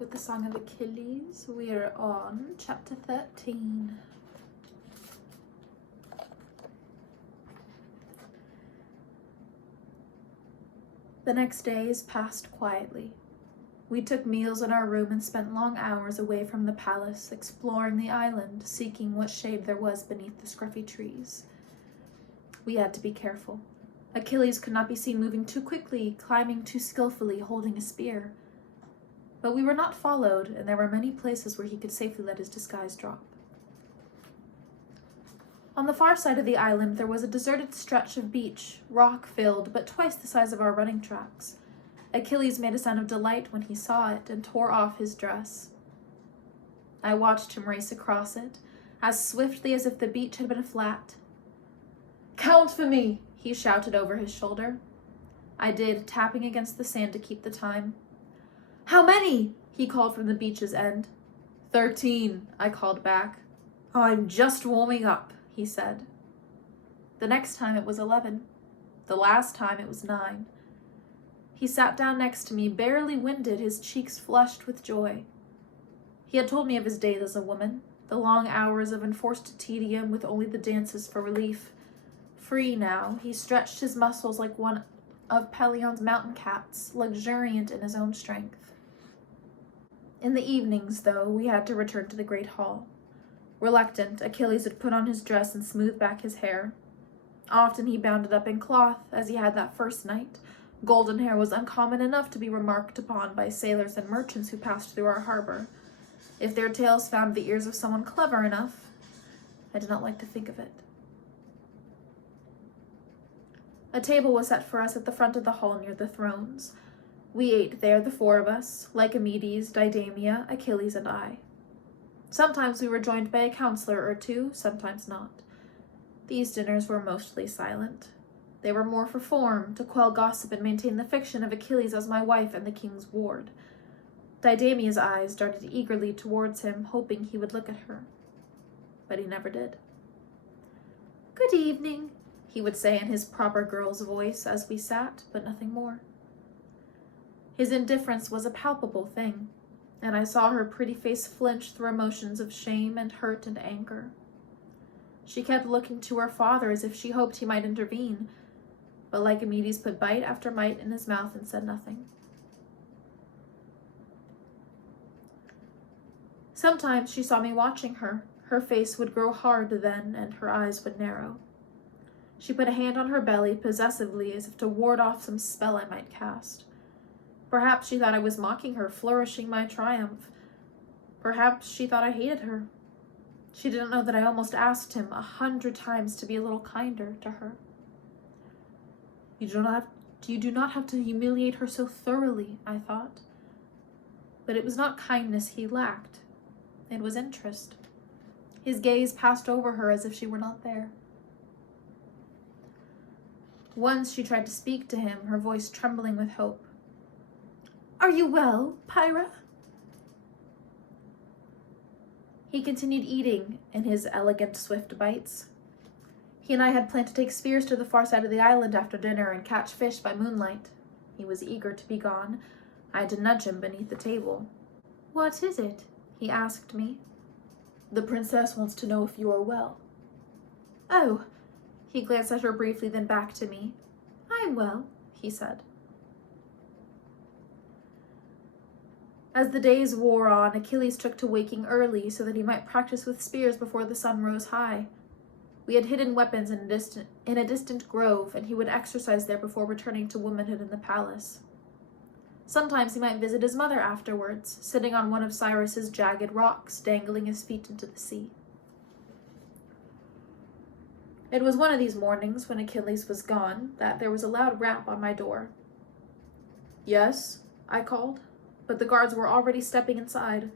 with the Song of Achilles. We are on chapter 13. The next days passed quietly. We took meals in our room and spent long hours away from the palace, exploring the island, seeking what shade there was beneath the scruffy trees. We had to be careful. Achilles could not be seen moving too quickly, climbing too skillfully, holding a spear. But we were not followed, and there were many places where he could safely let his disguise drop. On the far side of the island, there was a deserted stretch of beach, rock-filled, but twice the size of our running tracks. Achilles made a sound of delight when he saw it and tore off his dress. I watched him race across it, as swiftly as if the beach had been flat. "Count for me!" he shouted over his shoulder. I did, tapping against the sand to keep the time. "How many?" he called from the beach's end. 13, I called back. "I'm just warming up," he said. The next time it was 11. The last time it was 9. He sat down next to me, barely winded, his cheeks flushed with joy. He had told me of his days as a woman, the long hours of enforced tedium with only the dances for relief. Free now, he stretched his muscles like one of Pelion's mountain cats, luxuriant in his own strength. In the evenings, though, we had to return to the great hall. Reluctant, Achilles had put on his dress and smoothed back his hair. Often he bound it up in cloth, as he had that first night. Golden hair was uncommon enough to be remarked upon by sailors and merchants who passed through our harbor. If their tales found the ears of someone clever enough, I did not like to think of it. A table was set for us at the front of the hall near the thrones. We ate there, the 4 of us, Lycomedes, Didamia, Achilles, and I. Sometimes we were joined by a counselor or two, sometimes not. These dinners were mostly silent. They were more for form, to quell gossip and maintain the fiction of Achilles as my wife and the king's ward. Didamia's eyes darted eagerly towards him, hoping he would look at her. But he never did. "Good evening," he would say in his proper girl's voice as we sat, but nothing more. His indifference was a palpable thing, and I saw her pretty face flinch through emotions of shame and hurt and anger. She kept looking to her father as if she hoped he might intervene, but Lycomedes put bite after bite in his mouth and said nothing. Sometimes she saw me watching her. Her face would grow hard then, and her eyes would narrow. She put a hand on her belly possessively as if to ward off some spell I might cast. Perhaps she thought I was mocking her, flourishing my triumph. Perhaps she thought I hated her. She didn't know that I almost asked him 100 times to be a little kinder to her. You do not have to humiliate her so thoroughly, I thought. But it was not kindness he lacked. It was interest. His gaze passed over her as if she were not there. Once she tried to speak to him, her voice trembling with hope. "Are you well, Pyrrha?" He continued eating in his elegant, swift bites. He and I had planned to take spears to the far side of the island after dinner and catch fish by moonlight. He was eager to be gone. I had to nudge him beneath the table. "What is it?" he asked me. "The princess wants to know if you are well." "Oh." He glanced at her briefly, then back to me. "I am well," he said. As the days wore on, Achilles took to waking early so that he might practice with spears before the sun rose high. We had hidden weapons in a distant grove, and he would exercise there before returning to womanhood in the palace. Sometimes he might visit his mother afterwards, sitting on one of Cyrus's jagged rocks, dangling his feet into the sea. It was one of these mornings, when Achilles was gone, that there was a loud rap on my door. "Yes," I called, but the guards were already stepping inside.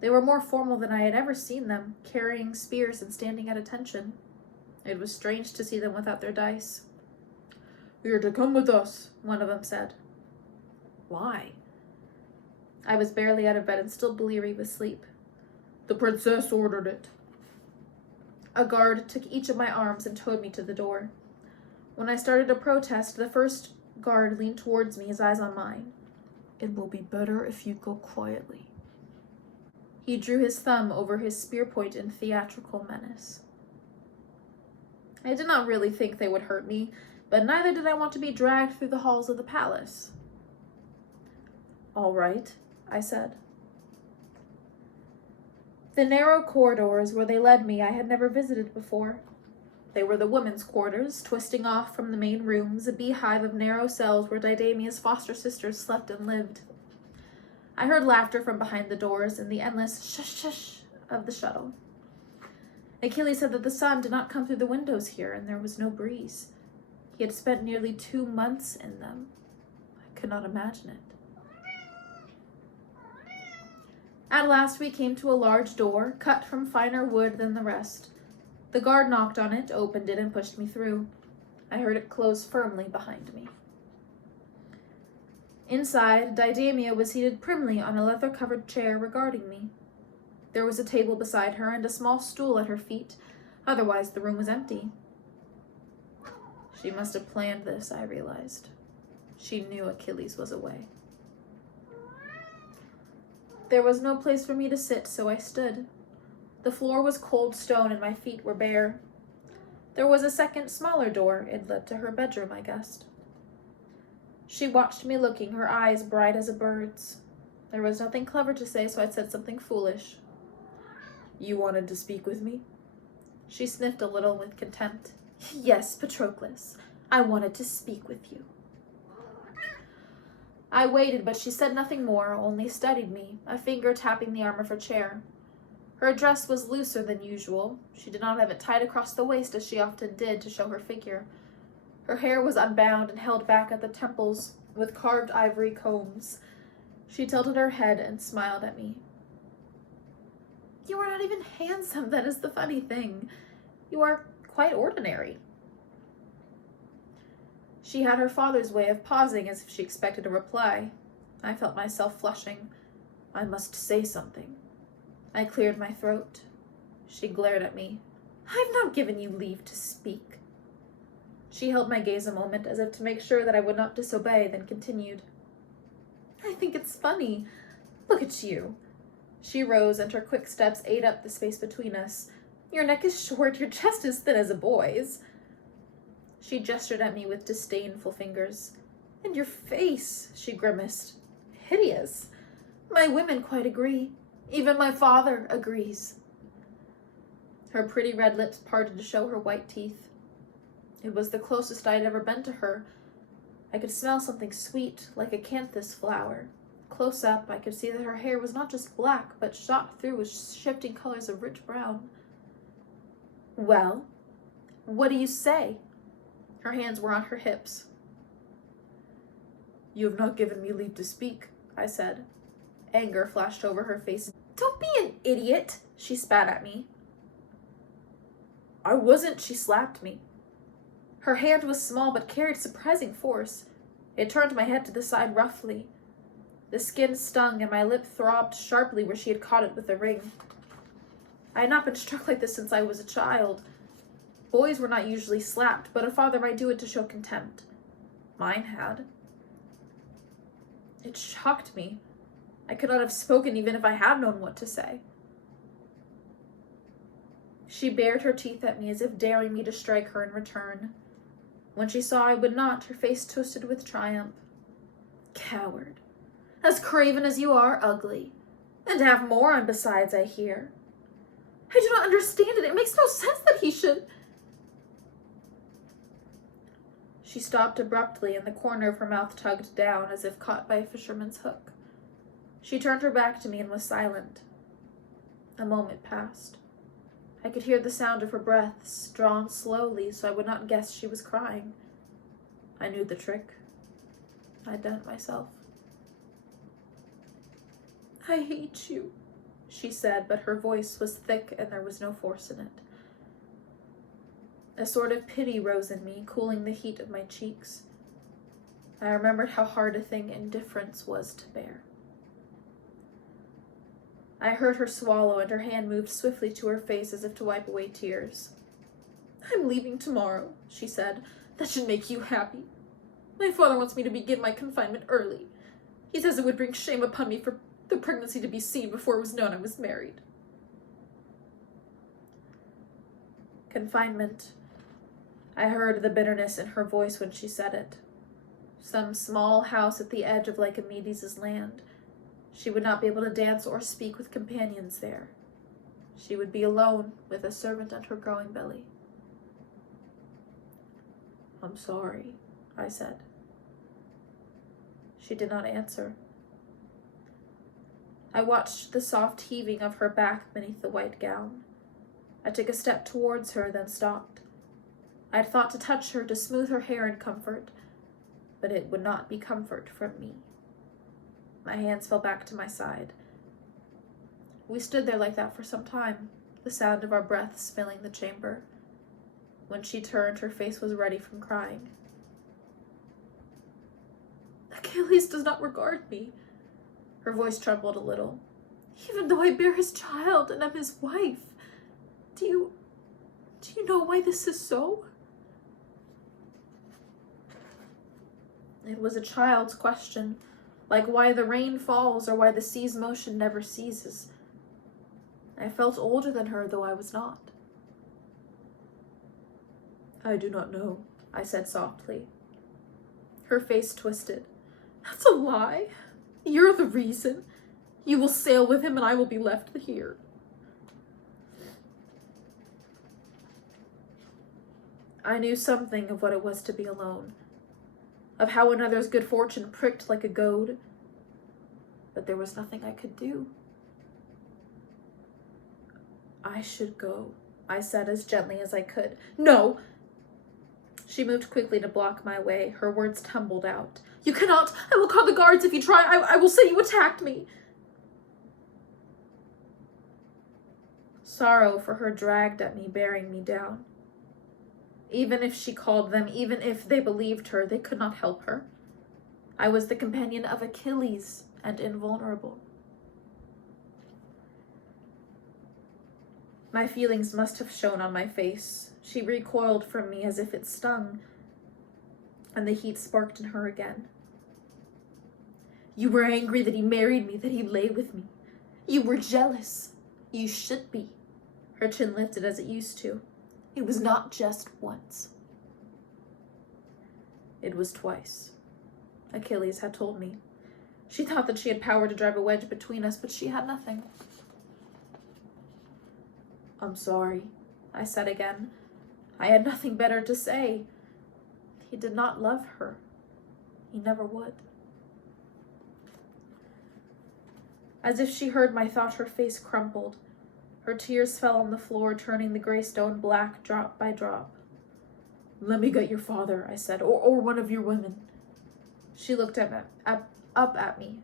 They were more formal than I had ever seen them, carrying spears and standing at attention. It was strange to see them without their dice. "You are to come with us," one of them said. "Why?" I was barely out of bed and still bleary with sleep. "The princess ordered it." A guard took each of my arms and towed me to the door. When I started to protest, the first guard leaned towards me, his eyes on mine. It will be better if you go quietly. He drew his thumb over his spear point in theatrical menace. I did not really think they would hurt me, but neither did I want to be dragged through the halls of the palace. All right, I said. The narrow corridors where they led me I had never visited before. They were the women's quarters, twisting off from the main rooms, a beehive of narrow cells where Didamia's foster sisters slept and lived. I heard laughter from behind the doors and the endless shush-shush of the shuttle. Achilles said that the sun did not come through the windows here, and there was no breeze. He had spent nearly 2 months in them. I could not imagine it. At last we came to a large door, cut from finer wood than the rest. The guard knocked on it, opened it, and pushed me through. I heard it close firmly behind me. Inside, Didamia was seated primly on a leather-covered chair regarding me. There was a table beside her and a small stool at her feet. Otherwise, the room was empty. She must have planned this, I realized. She knew Achilles was away. There was no place for me to sit, so I stood. The floor was cold stone and my feet were bare. There was a second, smaller door. It led to her bedroom, I guessed. She watched me looking, her eyes bright as a bird's. There was nothing clever to say, so I said something foolish. You wanted to speak with me? She sniffed a little with contempt. Yes, Patroclus. I wanted to speak with you. I waited, but she said nothing more, only studied me, a finger tapping the arm of her chair. Her dress was looser than usual. She did not have it tied across the waist as she often did to show her figure. Her hair was unbound and held back at the temples with carved ivory combs. She tilted her head and smiled at me. You are not even handsome, that is the funny thing. You are quite ordinary. She had her father's way of pausing as if she expected a reply. I felt myself flushing. I must say something. I cleared my throat. She glared at me. I've not given you leave to speak. She held my gaze a moment as if to make sure that I would not disobey, then continued. I think it's funny. Look at you. She rose, and her quick steps ate up the space between us. Your neck is short, your chest is thin as a boy's. She gestured at me with disdainful fingers. And your face, she grimaced. Hideous. My women quite agree. Even my father agrees. Her pretty red lips parted to show her white teeth. It was the closest I had ever been to her. I could smell something sweet, like a acanthus flower. Close up, I could see that her hair was not just black, but shot through with shifting colors of rich brown. Well, what do you say? Her hands were on her hips. You have not given me leave to speak, I said. Anger flashed over her face. Don't be an idiot, she spat at me. I wasn't, she slapped me. Her hand was small but carried surprising force. It turned my head to the side roughly. The skin stung and my lip throbbed sharply where she had caught it with a ring. I had not been struck like this since I was a child. Boys were not usually slapped, but a father might do it to show contempt. Mine had. It shocked me. I could not have spoken even if I had known what to say. She bared her teeth at me as if daring me to strike her in return. When she saw I would not, her face twisted with triumph. Coward. As craven as you are, ugly. And to have more on besides, I hear. I do not understand it. It makes no sense that he should... She stopped abruptly, and the corner of her mouth tugged down as if caught by a fisherman's hook. She turned her back to me and was silent. A moment passed. I could hear the sound of her breaths, drawn slowly so I would not guess she was crying. I knew the trick. I'd done it myself. I hate you, she said, but her voice was thick and there was no force in it. A sort of pity rose in me, cooling the heat of my cheeks. I remembered how hard a thing indifference was to bear. I heard her swallow, and her hand moved swiftly to her face as if to wipe away tears. I'm leaving tomorrow, she said. That should make you happy. My father wants me to begin my confinement early. He says it would bring shame upon me for the pregnancy to be seen before it was known I was married. Confinement. I heard the bitterness in her voice when she said it. Some small house at the edge of Lycomedes' land. She would not be able to dance or speak with companions there. She would be alone with a servant and her growing belly. I'm sorry, I said. She did not answer. I watched the soft heaving of her back beneath the white gown. I took a step towards her, then stopped. I had thought to touch her, to smooth her hair in comfort, but it would not be comfort from me. My hands fell back to my side. We stood there like that for some time, the sound of our breaths filling the chamber. When she turned, her face was ruddy from crying. Achilles does not regard me. Her voice trembled a little. Even though I bear his child and am his wife. Do you know why this is so? It was a child's question, like why the rain falls or why the sea's motion never ceases. I felt older than her, though I was not. I do not know, I said softly. Her face twisted. That's a lie. You're the reason. You will sail with him and I will be left here. I knew something of what it was to be alone, of how another's good fortune pricked like a goad, but there was nothing I could do. I should go, I said as gently as I could. No! She moved quickly to block my way. Her words tumbled out. You cannot! I will call the guards if you try. I will say you attacked me. Sorrow for her dragged at me, bearing me down. Even if she called them, even if they believed her, they could not help her. I was the companion of Achilles and invulnerable. My feelings must have shown on my face. She recoiled from me as if it stung, and the heat sparked in her again. You were angry that he married me, that he lay with me. You were jealous. You should be. Her chin lifted as it used to. It was not just once. It was twice. Achilles had told me. She thought that she had power to drive a wedge between us, but she had nothing. I'm sorry, I said again. I had nothing better to say. He did not love her. He never would. As if she heard my thought, her face crumpled. Her tears fell on the floor, turning the gray stone black drop by drop. Let me get your father, I said, or one of your women. She looked up at me.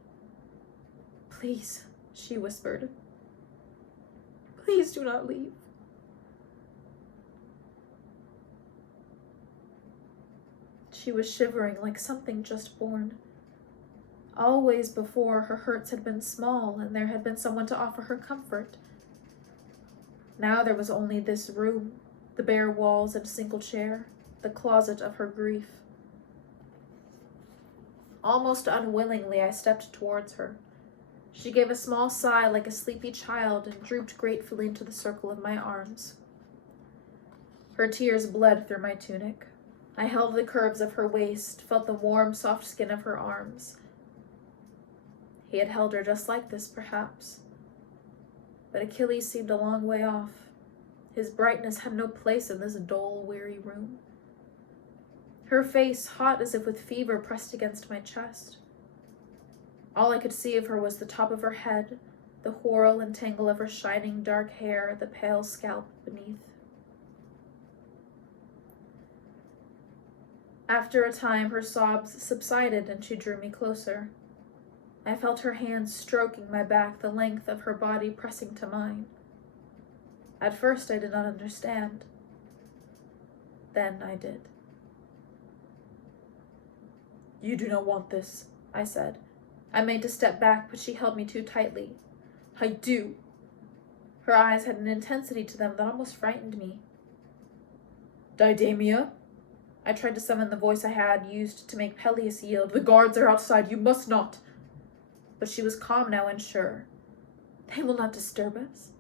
Please, she whispered. Please do not leave. She was shivering like something just born. Always before, her hurts had been small, and there had been someone to offer her comfort. Now there was only this room, the bare walls and a single chair, the closet of her grief. Almost unwillingly, I stepped towards her. She gave a small sigh like a sleepy child and drooped gratefully into the circle of my arms. Her tears bled through my tunic. I held the curves of her waist, felt the warm, soft skin of her arms. He had held her just like this, perhaps. But Achilles seemed a long way off. His brightness had no place in this dull, weary room. Her face, hot as if with fever, pressed against my chest. All I could see of her was the top of her head, the whorl and tangle of her shining dark hair, the pale scalp beneath. After a time, her sobs subsided and she drew me closer. I felt her hands stroking my back, the length of her body pressing to mine. At first, I did not understand. Then I did. You do not want this, I said. I made to step back, but she held me too tightly. I do. Her eyes had an intensity to them that almost frightened me. Didamia? I tried to summon the voice I had used to make Peleus yield. The guards are outside. You must not. but she was calm now and sure. They will not disturb us.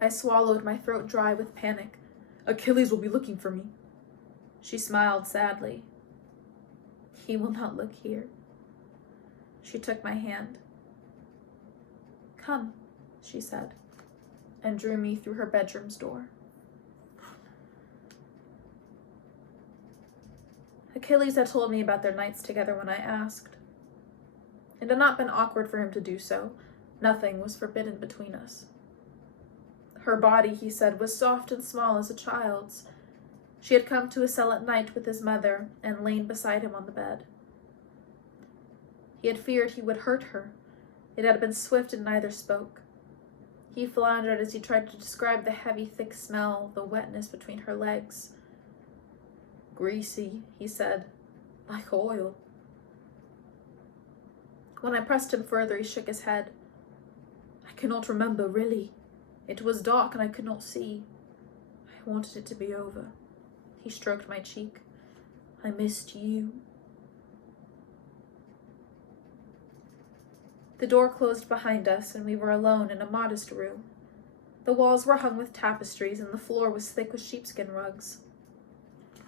I swallowed, my throat dry with panic. Achilles will be looking for me. She smiled sadly. He will not look here. She took my hand. Come, she said, and drew me through her bedroom's door. Achilles had told me about their nights together when I asked. It had not been awkward for him to do so. Nothing was forbidden between us. Her body, he said, was soft and small as a child's. She had come to his cell at night with his mother and lain beside him on the bed. He had feared he would hurt her. It had been swift and neither spoke. He floundered as he tried to describe the heavy, thick smell, the wetness between her legs. Greasy, he said, like oil. When I pressed him further, he shook his head. I cannot remember, really. It was dark and I could not see. I wanted it to be over. He stroked my cheek. I missed you. The door closed behind us, and we were alone in a modest room. The walls were hung with tapestries, and the floor was thick with sheepskin rugs.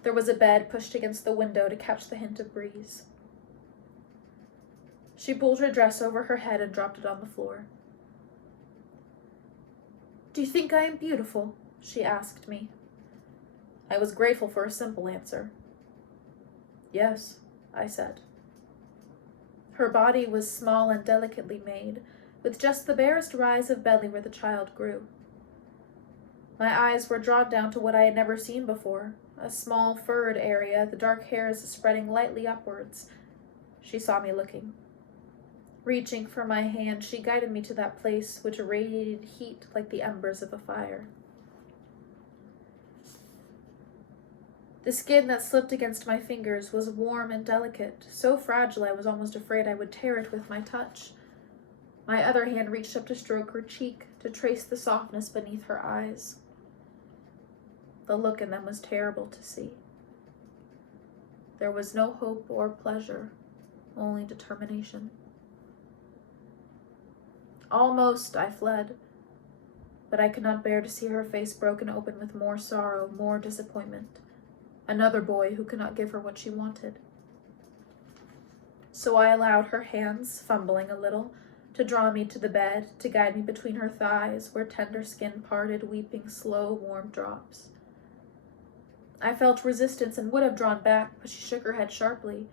There was a bed pushed against the window to catch the hint of breeze. She pulled her dress over her head and dropped it on the floor. Do you think I am beautiful? She asked me. I was grateful for a simple answer. Yes, I said. Her body was small and delicately made, with just the barest rise of belly where the child grew. My eyes were drawn down to what I had never seen before, a small furred area, the dark hairs spreading lightly upwards. She saw me looking. Reaching for my hand, she guided me to that place which radiated heat like the embers of a fire. The skin that slipped against my fingers was warm and delicate, so fragile I was almost afraid I would tear it with my touch. My other hand reached up to stroke her cheek, to trace the softness beneath her eyes. The look in them was terrible to see. There was no hope or pleasure, only determination. Almost I fled, but I could not bear to see her face broken open with more sorrow, more disappointment. Another boy who could not give her what she wanted. So I allowed her hands, fumbling a little, to draw me to the bed, to guide me between her thighs, where tender skin parted, weeping slow, warm drops. I felt resistance and would have drawn back, but she shook her head sharply.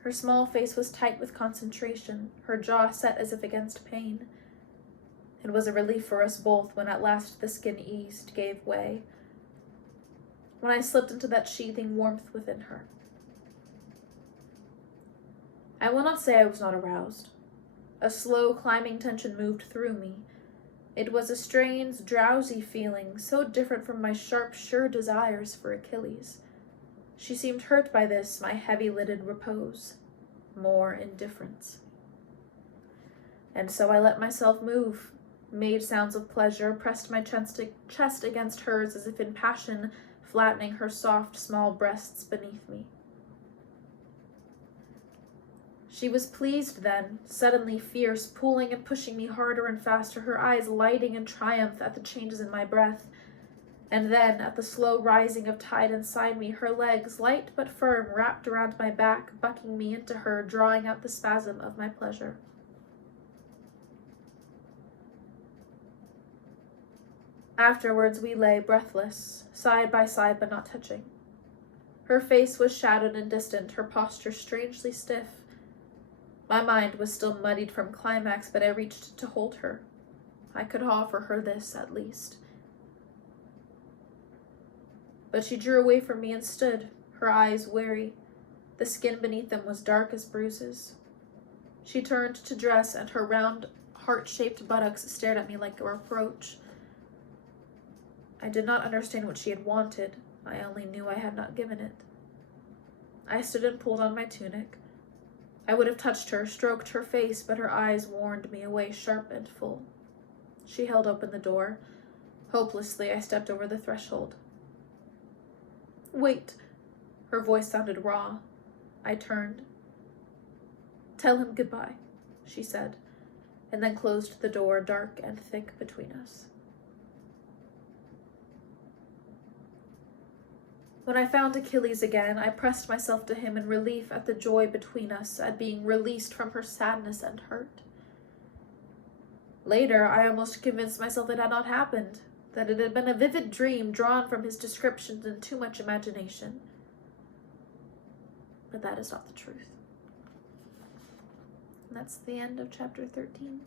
Her small face was tight with concentration, her jaw set as if against pain. It was a relief for us both when at last the skin eased, gave way, when I slipped into that sheathing warmth within her. I will not say I was not aroused. A slow, climbing tension moved through me. It was a strange, drowsy feeling, so different from my sharp, sure desires for Achilles. She seemed hurt by this, my heavy-lidded repose. More indifference. And so I let myself move, made sounds of pleasure, pressed my chest against hers as if in passion, flattening her soft, small breasts beneath me. She was pleased then, suddenly fierce, pulling and pushing me harder and faster, her eyes lighting in triumph at the changes in my breath. And then, at the slow rising of tide inside me, her legs, light but firm, wrapped around my back, bucking me into her, drawing out the spasm of my pleasure. Afterwards we lay breathless, side by side but not touching. Her face was shadowed and distant, her posture strangely stiff. My mind was still muddied from climax, but I reached to hold her. I could offer her this, at least. But she drew away from me and stood, her eyes wary. The skin beneath them was dark as bruises. She turned to dress, and her round, heart-shaped buttocks stared at me like a reproach. I did not understand what she had wanted. I only knew I had not given it. I stood and pulled on my tunic. I would have touched her, stroked her face, but her eyes warned me away, sharp and full. She held open the door. Hopelessly, I stepped over the threshold. Wait. Her voice sounded raw. I turned. Tell him goodbye, she said, and then closed the door dark and thick between us. When I found Achilles again, I pressed myself to him in relief at the joy between us, at being released from her sadness and hurt. Later, I almost convinced myself it had not happened, that it had been a vivid dream drawn from his descriptions and too much imagination. But that is not the truth. And that's the end of chapter 13.